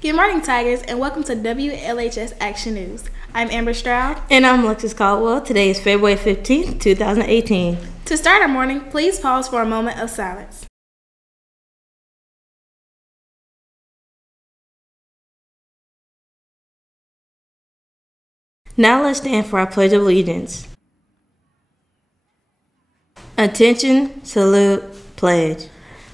Good morning, Tigers, and welcome to WLHS Action News. I'm Amber Stroud. And I'm Alexis Caldwell. Today is February 15th, 2018. To start our morning, please pause for a moment of silence. Now let's stand for our Pledge of Allegiance. Attention, salute, pledge.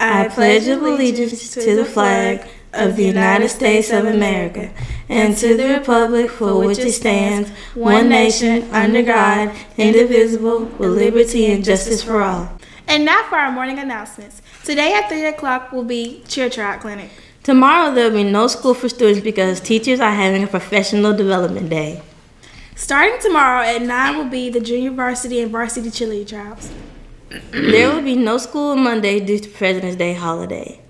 I pledge allegiance to the flag of the United States of America and to the republic for which it stands, one nation, under God, indivisible, with liberty and justice for all. And now for our morning announcements. Today at 3 o'clock will be Cheer Tryout Clinic. Tomorrow there will be no school for students because teachers are having a professional development day. Starting tomorrow at 9 will be the junior varsity and varsity cheerleading trials. There will be no school on Monday due to President's Day holiday.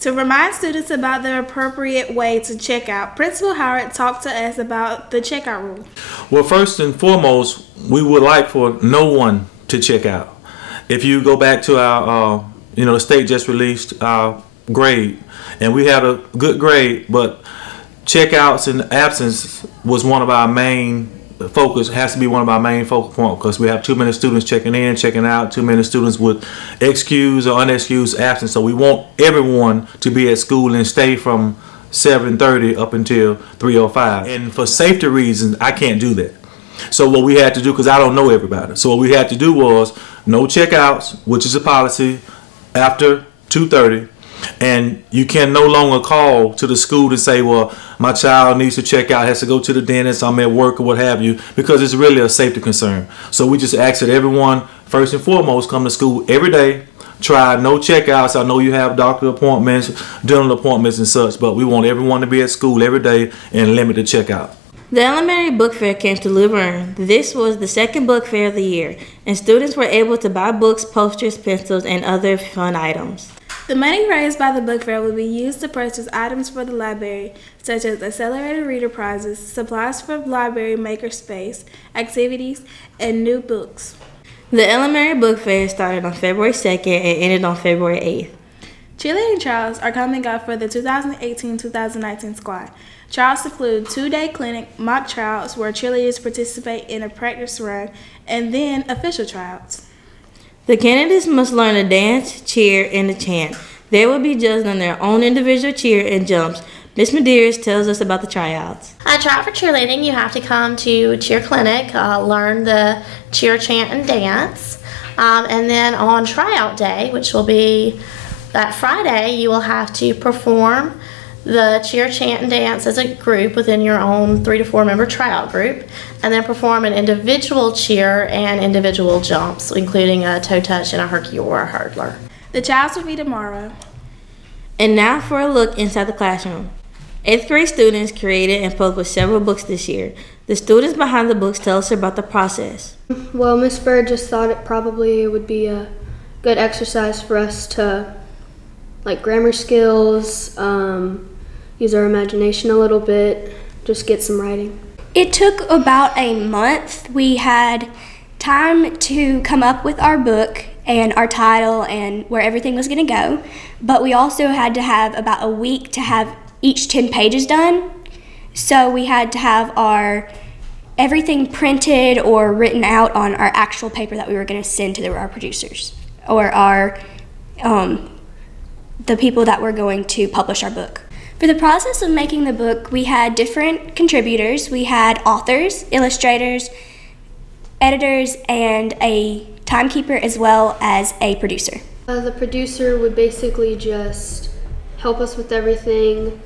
To remind students about the appropriate way to check out, Principal Howard talked to us about the checkout rule. Well, first and foremost, we would like for no one to check out. If you go back to our, the state just released our grade, and we had a good grade, but checkouts and absence was one of our main focus, has to be one of our main focal points because we have too many students checking in, checking out, too many students with excused or unexcused absence. So we want everyone to be at school and stay from 7:30 up until 3:05. And for safety reasons, I can't do that. So what we had to do, because I don't know everybody, so what we had to do was no checkouts, which is a policy, after 2:30. And you can no longer call to the school to say, well, my child needs to check out, has to go to the dentist, I'm at work or what have you, because it's really a safety concern. So we just ask that everyone, first and foremost, come to school every day, try no checkouts. I know you have doctor appointments, dental appointments and such, but we want everyone to be at school every day and limit the checkout. The elementary book fair came to Luverne. This was the second book fair of the year, and students were able to buy books, posters, pencils, and other fun items. The money raised by the book fair will be used to purchase items for the library, such as accelerated reader prizes, supplies for library makerspace, activities, and new books. The elementary book fair started on February 2nd and ended on February 8th. Cheerleading trials are coming up for the 2018-2019 squad. Trials include 2-day clinic, mock trials where cheerleaders participate in a practice run, and then official tryouts. The candidates must learn to dance, cheer, and to chant. They will be judged on their own individual cheer and jumps. Ms. MEDEIROS tells us about the tryouts. Tryout for cheerleading, you have to come to cheer clinic, learn the cheer, chant, and dance. And then on tryout day, which will be that Friday, you will have to perform the cheer, chant, and dance as a group within your own 3 to 4 member tryout group, and then perform an individual cheer and individual jumps, including a toe touch and a herky or a hurdler. The trials will be tomorrow. And now for a look inside the classroom. 8th grade students created and published several books this year. The students behind the books tell us about the process. Well, Miss Bird just thought it probably would be a good exercise for us to, like, grammar skills, use our imagination a little bit, just get some writing. It took about a month. We had time to come up with our book and our title and where everything was going to go, but we also had to have about a week to have each 10 pages done. So we had to have our everything printed or written out on our actual paper that we were going to send to our producers or our the people that were going to publish our book. For the process of making the book, we had different contributors. We had authors, illustrators, editors, and a timekeeper as well as a producer. The producer would basically just help us with everything,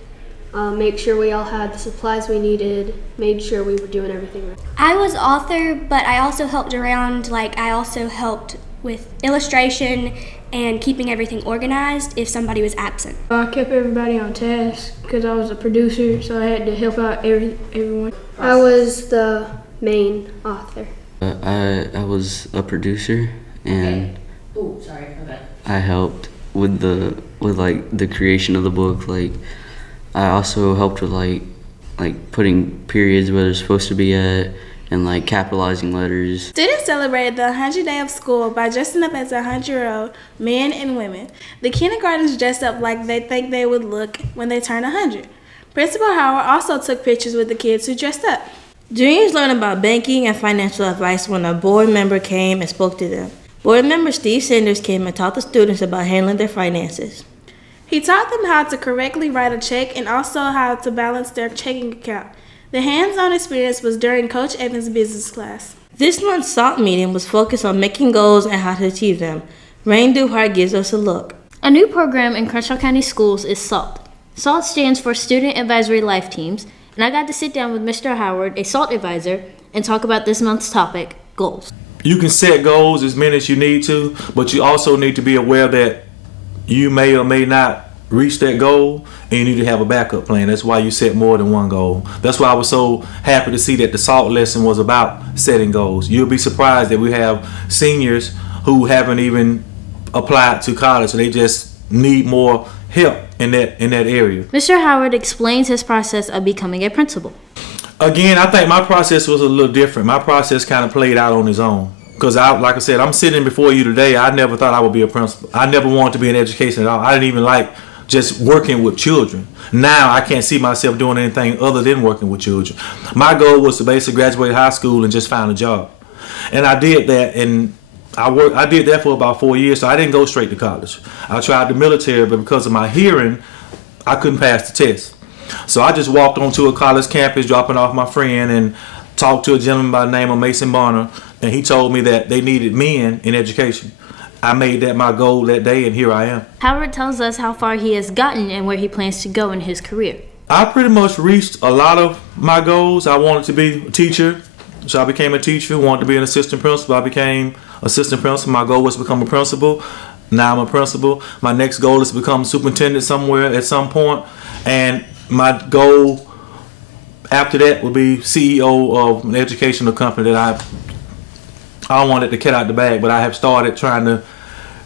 make sure we all had the supplies we needed, made sure we were doing everything right. I was author, but I also helped around, I also helped with illustration and keeping everything organized if somebody was absent. I kept everybody on task because I was a producer, so I had to help out everyone. I was the main author. I was a producer, and I helped with the creation of the book. I also helped with like putting periods where they're supposed to be at, and like capitalizing letters. Students celebrated the 100th day of school by dressing up as 100-year-old men and women. The kindergartners dressed up like they think they would look when they turn 100. Principal Howard also took pictures with the kids who dressed up. Juniors learned about banking and financial advice when a board member came and spoke to them. Board member Steve Sanders came and taught the students about handling their finances. He taught them how to correctly write a check and also how to balance their checking account. The hands-on experience was during Coach Evans' business class. This month's SALT meeting was focused on making goals and how to achieve them. Rain Duhart gives us a look. A new program in Crenshaw County Schools is SALT. SALT stands for Student Advisory Life Teams, and I got to sit down with Mr. Howard, a SALT advisor, and talk about this month's topic, goals. You can set goals as many as you need to, but you also need to be aware that you may or may not reach that goal, and you need to have a backup plan. That's why you set more than one goal. That's why I was so happy to see that the SALT lesson was about setting goals. You'll be surprised that we have seniors who haven't even applied to college, and they just need more help in that area. Mr. Howard explains his process of becoming a principal. Again, I think my process was a little different. My process kind of played out on its own. Because, like I said, I'm sitting before you today. I never thought I would be a principal. I never wanted to be in education at all. I didn't even like just working with children. Now I can't see myself doing anything other than working with children. My goal was to basically graduate high school and just find a job. And I did that, and I did that for about 4 years, so I didn't go straight to college. I tried the military, but because of my hearing, I couldn't pass the test. So I just walked onto a college campus, dropping off my friend, and talked to a gentleman by the name of Mason Bonner, and he told me that they needed men in education. I made that my goal that day, and here I am. Howard tells us how far he has gotten and where he plans to go in his career. I pretty much reached a lot of my goals. I wanted to be a teacher, so I became a teacher. Wanted to be an assistant principal, I became assistant principal. My goal was to become a principal. Now I'm a principal. My next goal is to become superintendent somewhere at some point, and my goal after that will be CEO of an educational company that I don't want it to cat out the bag, but I have started trying to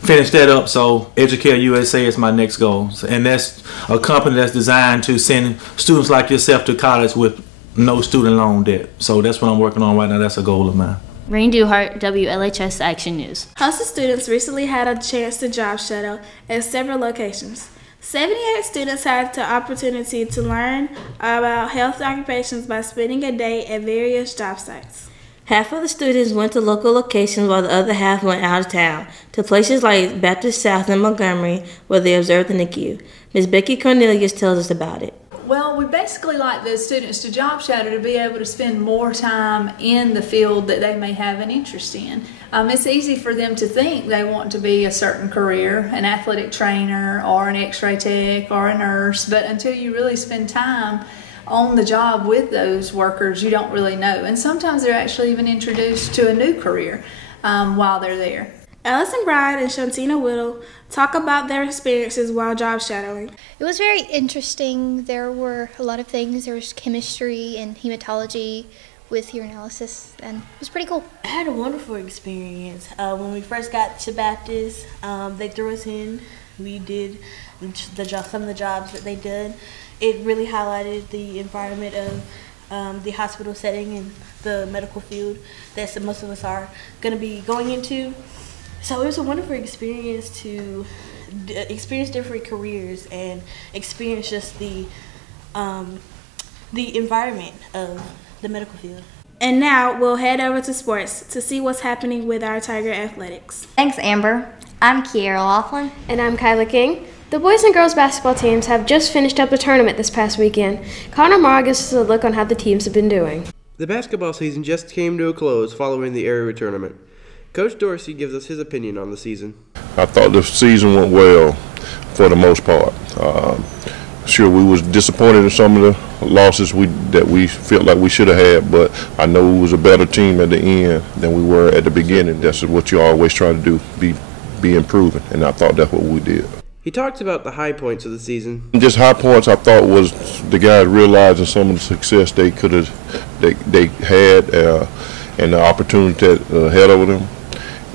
finish that up. So Educare USA is my next goal, and that's a company that's designed to send students like yourself to college with no student loan debt. So that's what I'm working on right now. That's a goal of mine. Rain Duhart, WLHS Action News. Hustle students recently had a chance to job shadow at several locations. 78 students had the opportunity to learn about health occupations by spending a day at various job sites. Half of the students went to local locations while the other half went out of town, to places like Baptist South in Montgomery, where they observed the NICU. Ms. Becky Cornelius tells us about it. Well, we basically like the students to job shadow to be able to spend more time in the field that they may have an interest in. It's easy for them to think they want to be a certain career, an athletic trainer or an x-ray tech or a nurse, but until you really spend time on the job with those workers, you don't really know. And sometimes they're actually even introduced to a new career while they're there. Allison Bride and Shantina Whittle talk about their experiences while job shadowing. It was very interesting. There were a lot of things. There was chemistry and hematology with urinalysis, and it was pretty cool. I had a wonderful experience. When we first got to Baptist, they threw us in. We did some of the jobs that they did. It really highlighted the environment of the hospital setting and the medical field that most of us are going to be going into. So it was a wonderful experience to experience different careers and experience just the environment of the medical field. And now we'll head over to sports to see what's happening with our Tiger Athletics. Thanks, Amber. I'm KIARA LOFLIN. And I'm Kyla King. The boys and girls basketball teams have just finished up a tournament this past weekend. Connor Morrow gives us a look on how the teams have been doing. The basketball season just came to a close following the area tournament. Coach Dorsey gives us his opinion on the season. I thought the season went well for the most part. Sure, we was disappointed in some of the losses that we felt like we should have had, but I know we was a better team at the end than we were at the beginning. That's what you always try to do, be improving, and I thought that's what we did. He talks about the high points of the season. Just high points I thought was the guys realizing some of the success they had and the opportunity that ahead of them,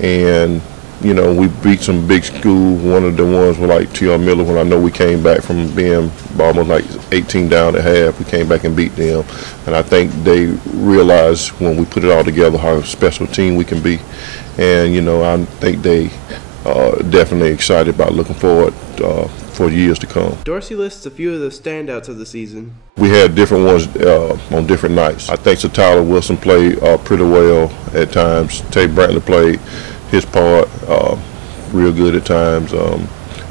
and You know, we beat some big schools. One of the ones was like T.R. Miller, when I know we came back from being almost like 18 down at half. We came back and beat them. And I think they realized when we put it all together how special a team we can be. And, you know, I think they definitely excited about looking forward for years to come. Dorsey lists a few of the standouts of the season. We had different ones on different nights. I think Sir Tyler Wilson played pretty well at times. Tay Brantley played his part real good at times.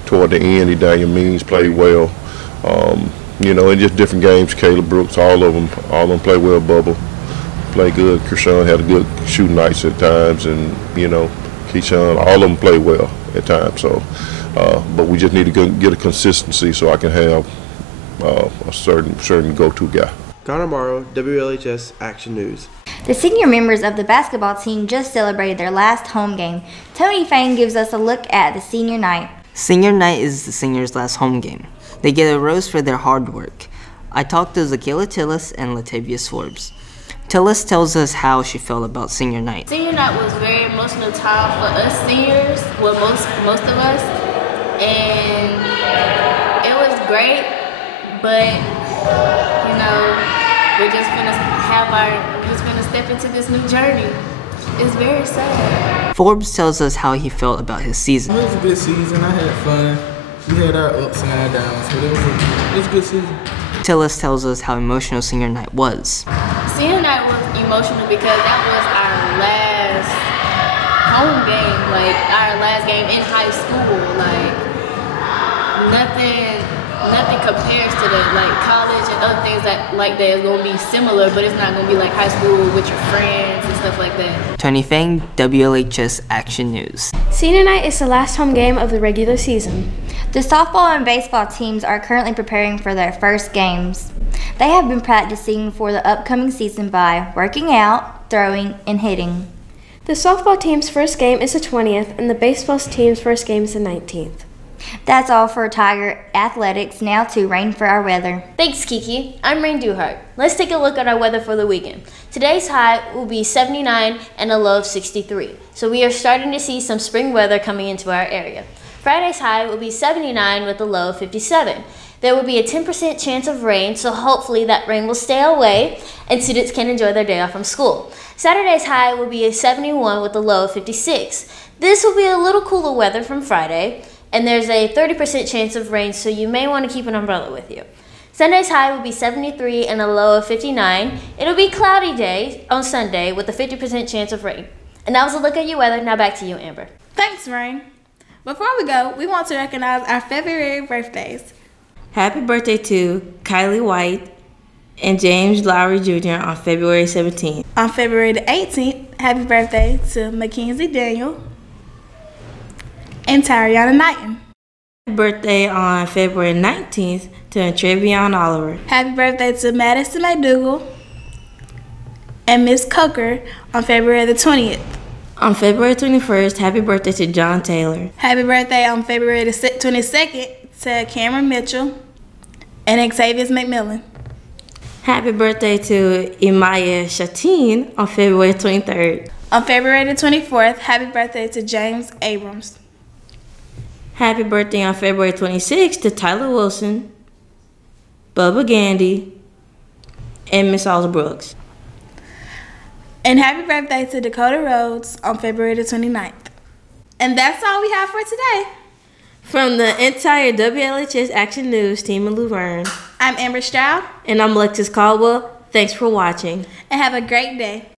Toward the end, Daniel Means played well. You know, in just different games, Caleb Brooks, all of them played well. Bubba played good. Kershawn had a good shooting nights at times, and you know, Keyshawn, all of them played well at times. So, but we just need to get a consistency so I can have a certain go-to guy. Connor Morrow, WLHS Action News. The senior members of the basketball team just celebrated their last home game. Tony Fain gives us a look at the senior night. Senior night is the seniors' last home game. They get a rose for their hard work. I talked to Zakayla Tillis and Latavius Forbes. Tillis tells us how she felt about senior night. Senior night was a very emotional time for us seniors, well, most of us, and it was great, but you know, we're just gonna step into this new journey. It's very sad. Forbes tells us how he felt about his season. It was a good season. I had fun. We had our ups and our downs, but it was a good season. Tillis tells us how emotional senior night was. Senior night was emotional because that was our last home game, like our last game in high school. Like nothing compares to that. Like college and other things that is gonna be similar, but it's not gonna be like high school with your friends and stuff like that. Tony Fang, WLHS Action News. Senior night is the last home game of the regular season. The softball and baseball teams are currently preparing for their first games. They have been practicing for the upcoming season by working out, throwing, and hitting. The softball team's first game is the 20th, and the baseball team's first game is the 19th. That's all for Tiger Athletics. Now to Rain for our weather. Thanks, Kiki. I'm Rain Duhart. Let's take a look at our weather for the weekend. Today's high will be 79 and a low of 63. So we are starting to see some spring weather coming into our area. Friday's high will be 79 with a low of 57. There will be a 10% chance of rain, so hopefully that rain will stay away and students can enjoy their day off from school. Saturday's high will be a 71 with a low of 56. This will be a little cooler weather from Friday, and there's a 30% chance of rain, so you may want to keep an umbrella with you. Sunday's high will be 73 and a low of 59. It'll be a cloudy day on Sunday with a 50% chance of rain. And that was a look at your weather. Now back to you, Amber. Thanks, Rain. Before we go, we want to recognize our February birthdays. Happy birthday to Kylie White and James Lowry Jr. on February 17th. On February the 18th, happy birthday to Mackenzie Daniel and Tariana Knighton. Happy birthday on February 19th to Trevion Oliver. Happy birthday to Madison McDougal and Miss Coker on February the 20th. On February 21st, happy birthday to John Taylor. Happy birthday on February the 22nd to Cameron Mitchell and Xavier McMillan. Happy birthday to Imaya Shateen on February 23rd. On February the 24th, happy birthday to James Abrams. Happy birthday on February 26th to Tyler Wilson, Bubba Gandy, and Miss Alza Brooks. And happy birthday to Dakota Rhodes on February the 29th. And that's all we have for today. From the entire WLHS Action News team in Luverne, I'm Amber Stroud. And I'm Alexis Caldwell. Thanks for watching. And have a great day.